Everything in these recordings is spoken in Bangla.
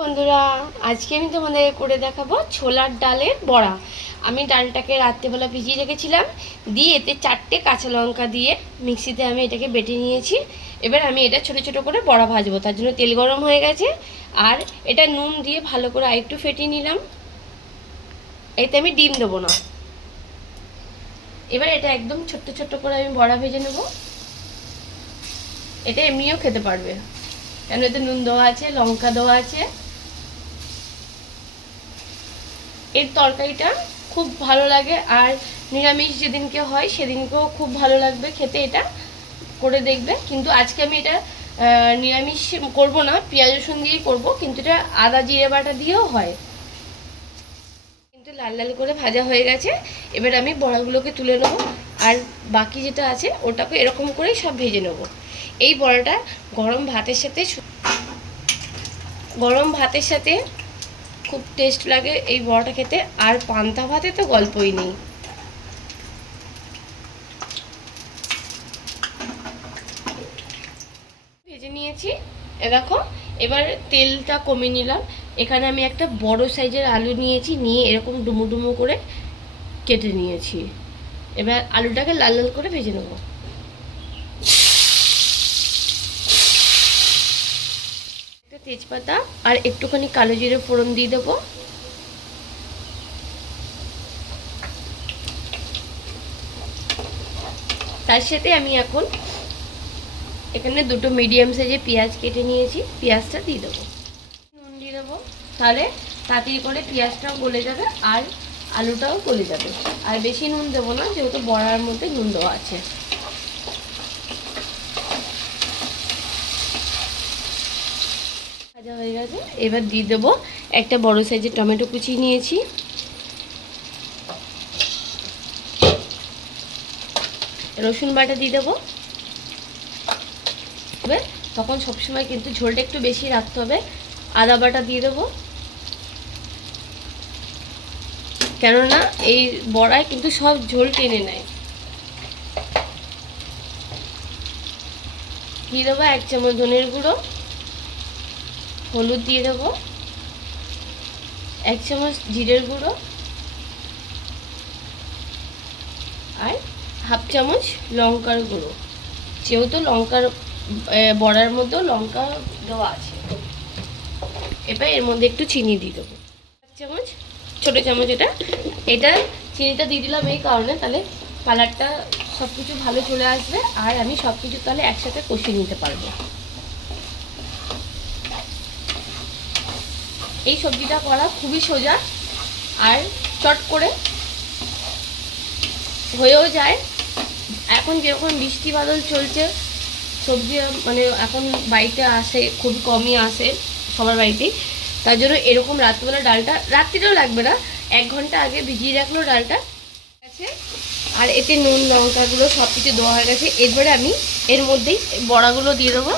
বন্ধুরা, আজকে আমি তোমাদের করে দেখাবো ছোলার ডালের বড়া। আমি ডালটাকে রাত্রেবেলা ভিজিয়ে রেখেছিলাম, দিয়ে এতে 4টে কাঁচা লঙ্কা দিয়ে মিক্সিতে আমি এটাকে বেটে নিয়েছি। এবার আমি এটা ছোট ছোট করে বড়া ভাজবো, তার জন্য তেল গরম হয়ে গেছে। আর এটা নুন দিয়ে ভালো করে আরেকটু ফেটিয়ে নিলাম। এতে আমি ডিম দেবো না। এবার এটা একদম ছোট্ট ছোট্ট করে আমি বড়া ভেজে নেব। এটা এমনিও খেতে পারবে, কেন এতে নুন দেওয়া আছে, লঙ্কা দেওয়া আছে। এর তরকারিটা খুব ভালো লাগে, আর নিরামিষ যেদিনকে হয় সেদিনকেও খুব ভালো লাগবে খেতে। এটা করে দেখবে। কিন্তু আজকে আমি এটা নিরামিষ করব না, পেঁয়াজ রসুন দিয়েই করব, কিন্তু এটা আদা জিরে বাটা দিয়েও হয়। কিন্তু লাল লাল করে ভাজা হয়ে গেছে। এবার আমি বড়াগুলোকে তুলে নেব, আর বাকি যেটা আছে ওটাকে এরকম করেই সব ভেজে নেব। এই বড়াটা গরম ভাতের সাথে খুব টেস্ট লাগে এই বড়াটা খেতে। আর পান্তা ভাতে তো গল্পই নেই। ভেজে নিয়েছি, দেখো। এবার তেলটা কমিয়ে নিলাম। এখানে আমি একটা বড় সাইজের আলু নিয়েছি, নিয়ে এরকম ডুমো ডুমো করে কেটে নিয়েছি। এবার আলুটাকে লাল লাল করে ভেজে নেব। একটা তেজপাতা আর একটুখানি কালো জিরে ফোড়ন দিয়ে দেবো। তার সাথে আমি এখন এখানে দুটো মিডিয়াম সাইজের পেঁয়াজ কেটে নিয়েছি, পেঁয়াজটা দিয়ে দেবো। নুন দিয়ে দেবো, তাহলে তাড়াতাড়ি করে পেঁয়াজটাও গলে যাবে আর আলুটাও গলে যাবে। আর বেশি নুন দেবো না, যেহেতু বড়ার মধ্যে নুন দেওয়া আছে। ভাজা হয়ে গেছে। এবার দিয়ে দেবো একটা বড় সাইজের টমেটো কুচি নিয়েছি, রসুন বাটা দিয়ে দেবো। তখন সবসময় কিন্তু ঝোলটা একটু বেশি রাখতে হবে। আদা বাটা দিয়ে দেবো, কেননা এই বড়ায় কিন্তু সব ঝোল টেনে নেয়। দিয়ে দেবো 1 চামচ ধনের গুঁড়ো, হলুদ দিয়ে দেবো 1 চামচ জিরের গুঁড়ো, আর 1/2 চামচ লঙ্কার গুঁড়ো, যেহেতু লঙ্কার বড়ার মধ্যেও লঙ্কা দেওয়া আছে। এবার এর মধ্যে একটু চিনি দিয়ে দেবো, 1 চামচ, ছোটো চামচ। এটা চিনিটা দিয়ে দিলাম এই কারণে, তাহলে কালারটা সব কিছু ভালো চলে আসবে, আর আমি সব কিছু তাহলে একসাথে কষিয়ে নিতে পারবো। এই সবজিটা করা খুবই সোজা আর চট করে হয়েও যায়। এখন যেরকম বৃষ্টি বাদল চলছে, সবজি মানে এখন বাড়িতে আসে খুব কমই আসে সবার বাড়িতেই, তার জন্য এরকম রাত্রিবেলা ডালটা, রাত্রিটাও লাগবে না, 1 ঘন্টা আগে ভিজিয়ে রাখলো ডালটা আছে। আর এতে নুন লঙ্কাগুলো সব কিছু দেওয়া হয়ে গেছে। এরপরে আমি এর মধ্যেই বড়াগুলো দিয়ে দেবো,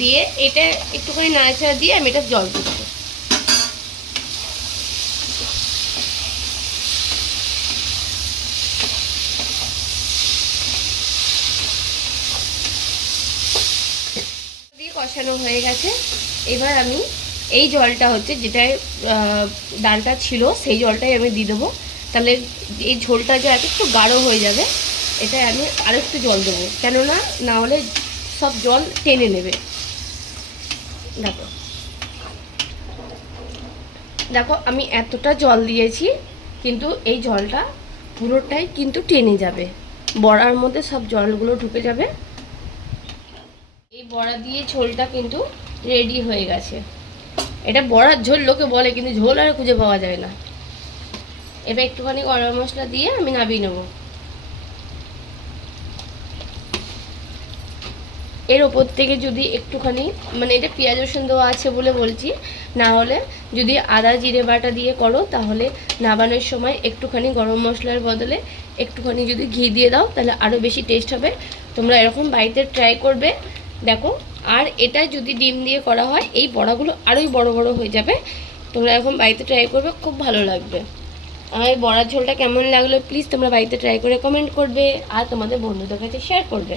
দিয়ে এটা একটুখানি নাড়াচাড়া দিয়ে আমি এটা জল দেবো। দিয়ে কষানো হয়ে গেছে। এবার আমি এই জলটা হচ্ছে যেটায় ডালটা ছিল, সেই জলটাই আমি দিয়ে দেবো। তাহলে এই ঝোলটা যে আছে একটু গাঢ় হয়ে যাবে। এটাই আমি আরও একটু জল দেবো, কেননা না হলে সব জল টেনে নেবে। দেখো দেখো আমি এতটা জল দিয়েছি, কিন্তু এই জলটা পুরোটাই কিন্তু টেনে যাবে, বড়ার মধ্যে সব জলগুলো ঢুকে যাবে। এই বড়া দিয়ে ঝোলটা কিন্তু রেডি হয়ে গেছে। এটা বড়ার ঝোল লোকে বলে, কিন্তু ঝোল আর খুঁজে পাওয়া যায় না। এবার একটুখানি গরম মশলা দিয়ে আমি নামিয়ে নেব। এর ওপর থেকে যদি একটুখানি, মানে এটা পেঁয়াজ রসুন দেওয়া আছে বলে বলছি, না হলে যদি আদা জিরে বাটা দিয়ে করো, তাহলে নামানোর সময় একটুখানি গরম মশলার বদলে একটুখানি যদি ঘি দিয়ে দাও, তাহলে আরও বেশি টেস্ট হবে। তোমরা এরকম বাড়িতে ট্রাই করবে, দেখো। আর এটা যদি ডিম দিয়ে করা হয়, এই বড়াগুলো আরোই বড় বড় হয়ে যাবে। তোমরা এরকম বাড়িতে ট্রাই করবে, খুব ভালো লাগবে। আমার এই বড়ার ঝোলটা কেমন লাগলো প্লিজ তোমরা বাড়িতে ট্রাই করে কমেন্ট করবে, আর তোমাদের বন্ধুদের কাছে শেয়ার করবে।